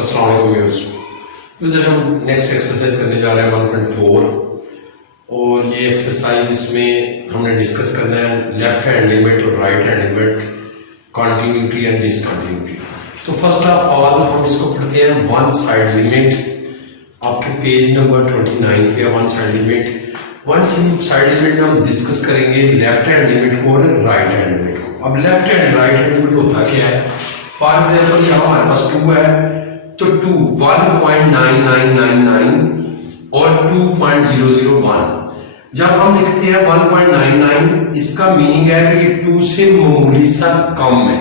अस्सलाम वालेकुम व्यूअर्स। हम नेक्स्ट एक्सरसाइज करने जा रहे हैं 1.4 और ये एक्सरसाइज इसमें हमने डिस्कस करना है लेफ्ट हैंड लिमिट और right hand limit, continuity and discontinuity. तो फर्स्ट ऑफ ऑल हम इसको पढ़ते हैं वन साइड लिमिट। आपके पेज नंबर 29 पे one side limit. One side limit में हम डिस्कस करेंगे लेफ्ट हैंड लिमिट को और राइट हैंड लिमिट को। अब left hand right hand limit होता क्या है? फॉर एग्जाम्पल यहाँ हमारे पास 2 है तो 2 1.9999 और 2.001। जब हम लिखते हैं 1.99 इसका मीनिंग है कि 2 से मामूली सा कम है,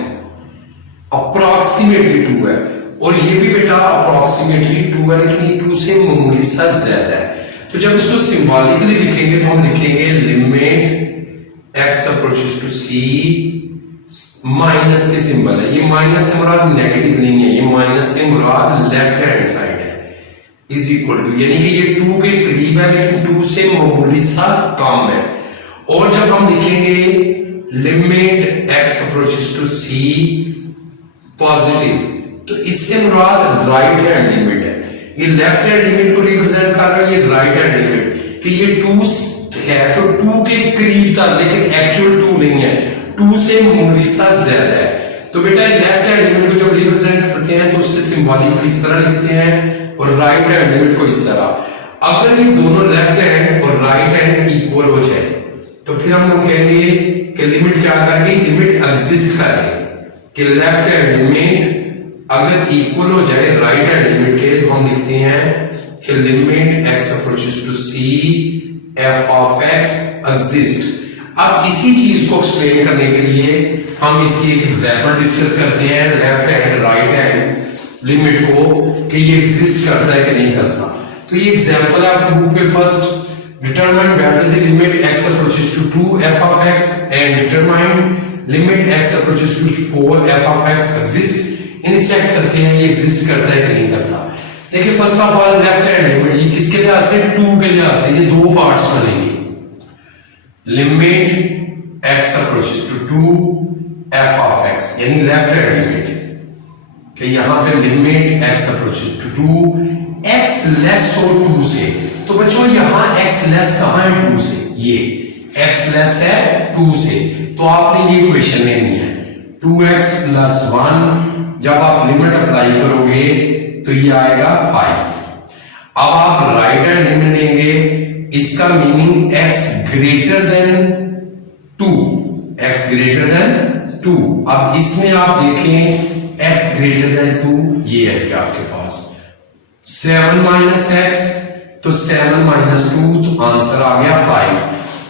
अप्रॉक्सीमेटली 2 है, और ये भी बेटा अप्रॉक्सीमेटली 2 है लेकिन ये 2 से मामूली सा ज्यादा है। तो जब इसको सिंबॉलिकली लिखेंगे तो हम लिखेंगे limit x approaches to c, minus के सिंबल है, ये माइनस से मुराद नेगेटिव नहीं है, ये माइनस से मुराद लेफ्ट हैंड साइड है, इज इक्वल टू, यानी कि ये 2 के करीब है लेकिन 2 से मामूली सा कम है। और जब हम लिखेंगे limit x approaches to c positive तो इससे मुराद राइट हैंड लिमिट है। ये लेफ्ट हैंड लिमिट को रिप्रेजेंट कर रहा है, ये राइट हैंड लिमिट कि ये 2 है तो 2 के करीब था लेकिन एक्चुअल 2 नहीं है, 2 से मामूली सा ज्यादा है। तो बेटा लेफ्ट हैंड लिमिट को जब रिप्रेजेंट करते हैं तो उससे सिंबॉलिकली इस तरह लिखते हैं और राइट हैंड लिमिट को इस तरह। अगर ये दोनों लेफ्ट हैंड और राइट हैंड इक्वल हो जाए तो फिर हम लोग कहेंगे कि लिमिट क्या करके, लिमिट एग्जिस्ट करके, कि लेफ्ट हैंड लिमिट अगर इक्वल हो जाए राइट हैंड लिमिट के तो हम लिखते हैं कि limit x approaches to c f of x exist. अब इसी चीज को एक्सप्लेन करने के लिए हम इसकी एक एग्जांपल डिस्कस करते हैं left hand right hand limit को कि ये एग्जिस्ट करता है कि नहीं करता। तो ये एग्जांपल है आपकी बुक पे, first determine whether the limit x approaches to 2 f of x and determine limit x approaches to 4 f of x exist. इन्हें चेक करते हैं ये एग्जिस्ट करता है कि नहीं करता। देखिए first of all left hand limit जी किसके लिहाज से, 2 के लिहाज से, ये दो पार्ट्स बनेंगे। Limit x approaches to 2 f of x यानी लेफ्ट हैंड लिमिट कि यहां पे limit x approaches to 2 x less हो 2 से। तो बच्चों यहां x लेस कहां है? 2 से। ये x लेस है 2 से, तो आपने ये इक्वेशन लेनी है 2x प्लस 1। जब आप लिमिट अप्लाई करोगे तो ये आएगा 5। अब आप राइट हैंड लिमिट लेंगे, इसका meaning x greater than 2, x greater than 2। अब इसमें आप देखें x ग्रेटर देन 2 ये है जी आपके पास 7 माइनस x, तो 7 माइनस 2 तो आंसर आ गया 5।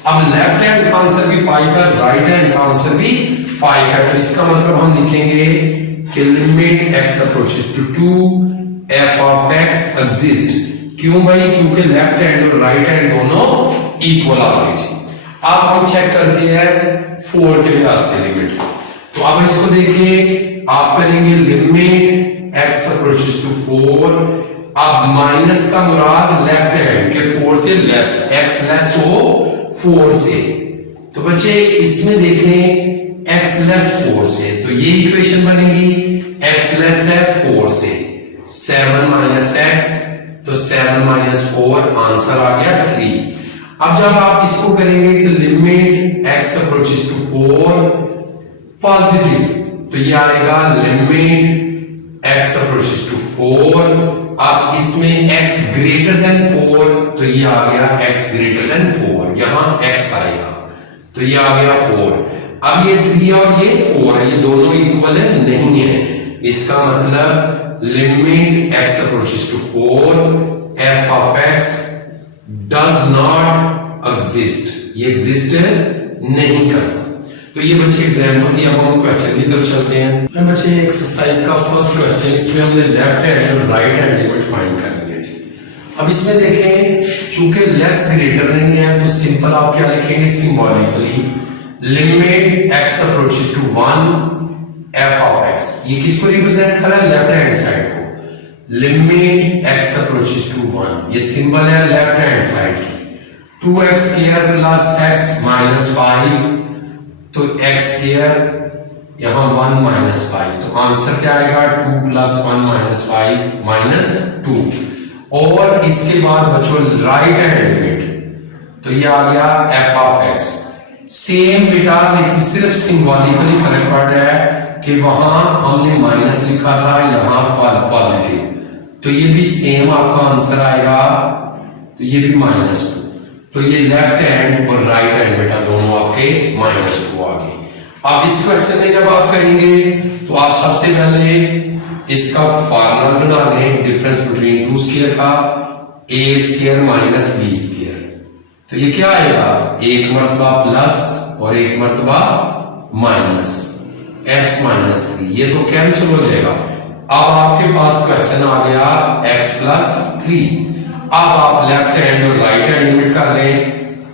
अब लेफ्ट हैंड का आंसर भी 5 है, राइट हैंड का आंसर भी 5 है, तो इसका मतलब हम लिखेंगे कि limit x approaches to 2 f of x exist. क्यों भाई? क्योंकि लेफ्ट हैंड और राइट हैंड दोनों इक्वल आ गए जी। अब हम चेक करते हैं 4 के लिहाज से लिमिट। तो अब इसको देखिए, आप करेंगे लिमिट x अप्रोचेस टू 4। अब माइनस का मुराद लेफ्ट हैंड के 4 से लेस, x लेस हो 4 से। तो बच्चे इसमें देखें x लेस 4 से, तो ये इक्वेशन बनेगी x लेस है 4 से, 7 माइनस x, तो 7 माइनस 4 आंसर आ गया 3। अब जब आप इसको करेंगे कि limit x approaches to 4 positive तो ये आएगा लिमिट x अप्रोचेस टू 4। अब इसमें x ग्रेटर देन 4 तो ये आ गया x ग्रेटर देन 4, यहां x आएगा तो ये आ गया 4। अब ये 3 और ये 4 है, ये दोनों इक्वल है नहीं है, इसका मतलब limit x approaches to 4 f of x does not exist, ये एग्जिस्ट नहीं करता। तो ये बच्चे एग्जाम्पल थी। अब हम क्वेश्चन की तरफ चलते हैं। बच्चे एक्सरसाइज का फर्स्ट क्वेश्चन, इसमें हमने लेफ्ट हैंड और राइट हैंड लिमिट फाइंड करनी है जी। अब इसमें देखें चूंकि लेस ग्रेटर नहीं है तो सिंपल आप क्या लिखेंगे, symbolically limit x approaches to 1 f of x। ये किसको रिप्रेजेंट कर रहा है? लेफ्ट हैंड साइड को। लिमिट x अप्रोचेस टू 1, ये सिंबल है लेफ्ट हैंड साइड की। 2x square plus x minus 5, तो x स्क्वायर यहाँ 1 माइनस 5, तो आंसर क्या आएगा 2 प्लस 1 माइनस 5 माइनस 2। और इसके बाद बच्चों राइट हैंड लिमिट, तो ये आ गया एफ ऑफ एक्स। सेम बेटा, लेकिन सिर्फ सिंबॉलिकली फर्क पड़ रहा है कि वहां हमने माइनस लिखा था, यहाँ पॉजिटिव, तो ये भी सेम आपका आंसर आएगा, तो ये भी -2। तो ये लेफ्ट हैंड और राइट हैंड बेटा दोनों आपके -2 आ गए। अब इस क्वेश्चन में जब आप करेंगे तो आप सबसे पहले इसका फॉर्मूला बना लें, डिफरेंस बिटवीन 2 स्क्वायर का, a square minus b square. तो ये क्या आएगा, एक मर्तबा प्लस और एक मर्तबा माइनस, x माइनस 3, ये तो कैंसिल हो जाएगा। अब आपके पास क्वेश्चन आ गया x प्लस 3। अब आप लेफ्ट हैंड और राइट हैंड लिमिट कर लें,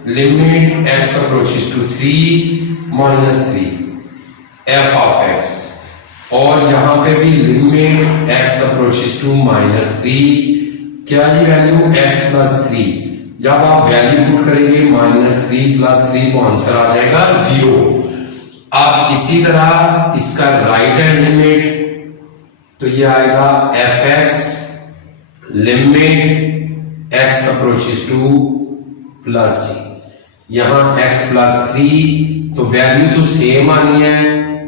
limit x approaches to 3 minus 3 f of x, और यहां पे भी लिमिट x अप्रोचेस टू -3, क्या ये वैल्यू x प्लस 3। जब आप वैल्यू पुट करेंगे -3 प्लस 3 तो आंसर आ जाएगा 0। अब इसी तरह इसका राइट हैंड लिमिट, तो ये आएगा fx limit x approaches two plus, यहां x प्लस 3, तो वैल्यू तो सेम आनी है,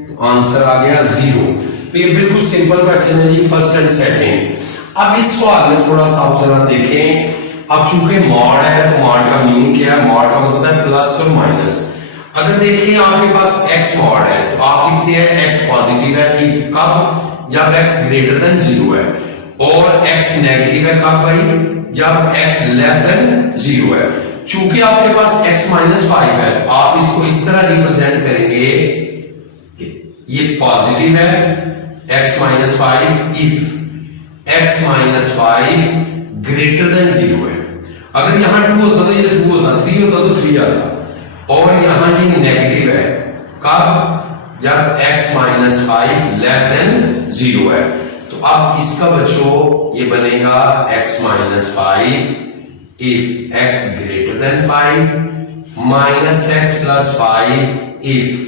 तो आंसर आ गया 0। तो ये बिल्कुल सिंपल क्वेश्चन है जी, फर्स्ट एंड सेकंड। अब इस सवाल में थोड़ा सा आप जरा देखें, अब चूंकि मॉड है तो मॉड का मीनिंग क्या है, मॉड का मतलब है प्लस और माइनस। अगर देखिए आपके पास x मॉड है तो आप लिखते हैं x पॉजिटिव है इफ, कब, जब x ग्रेटर देन 0 है, और x नेगेटिव है कब भाई, जब x लेस देन 0 है। चूंकि आपके पास x माइनस 5 है तो आप इसको इस तरह रिप्रेजेंट करेंगे, ये पॉजिटिव है x minus 5 if x minus 5 greater than 0 है। अगर यहां 2 होता तो ये 2 होता, 3 होता तो 3 आता, और यहां ये नेगेटिव है कब, जब x माइनस 5 लेस देन 0 है। तो अब इसका बच्चों ये बनेगा x minus 5 if x greater than 5 minus x plus 5 if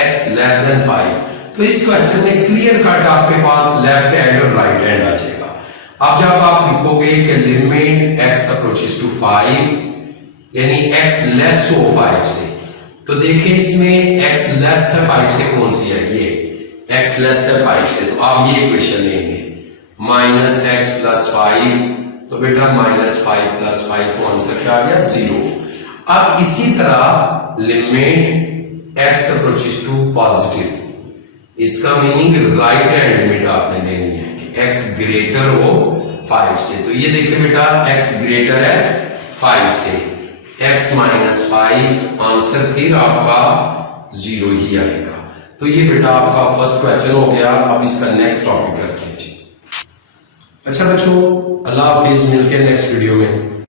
x less than 5। तो इस क्वेश्चन में क्लियर कट आपके पास लेफ्ट हैंड और राइट हैंड आ जाएगा। अब जब आप लिखोगे कि लिमिट x अप्रोचेस टू 5, यानी x लेस हो 5 से, तो देखिए इसमें x लेस है 5 से, कौन सी है ये, x लेस है 5 से, तो आप ये इक्वेशन लेंगे माइनस x प्लस 5, तो बेटा -5 प्लस 5, तो आंसर क्या आ गया 0। अब इसी तरह limit x approaches to positive, इसका मीनिंग राइट हैंड लिमिट आपने लेनी है कि x ग्रेटर हो 5 से। तो ये देखिए बेटा x ग्रेटर है 5 से, x माइनस 5, आंसर फिर आपका 0 ही आएगा। तो ये बेटा आपका फर्स्ट क्वेश्चन हो गया। अब इसका नेक्स्ट टॉपिक करते हैं जी। अच्छा बच्चों, अल्लाह हाफिज, मिलते हैं नेक्स्ट वीडियो में।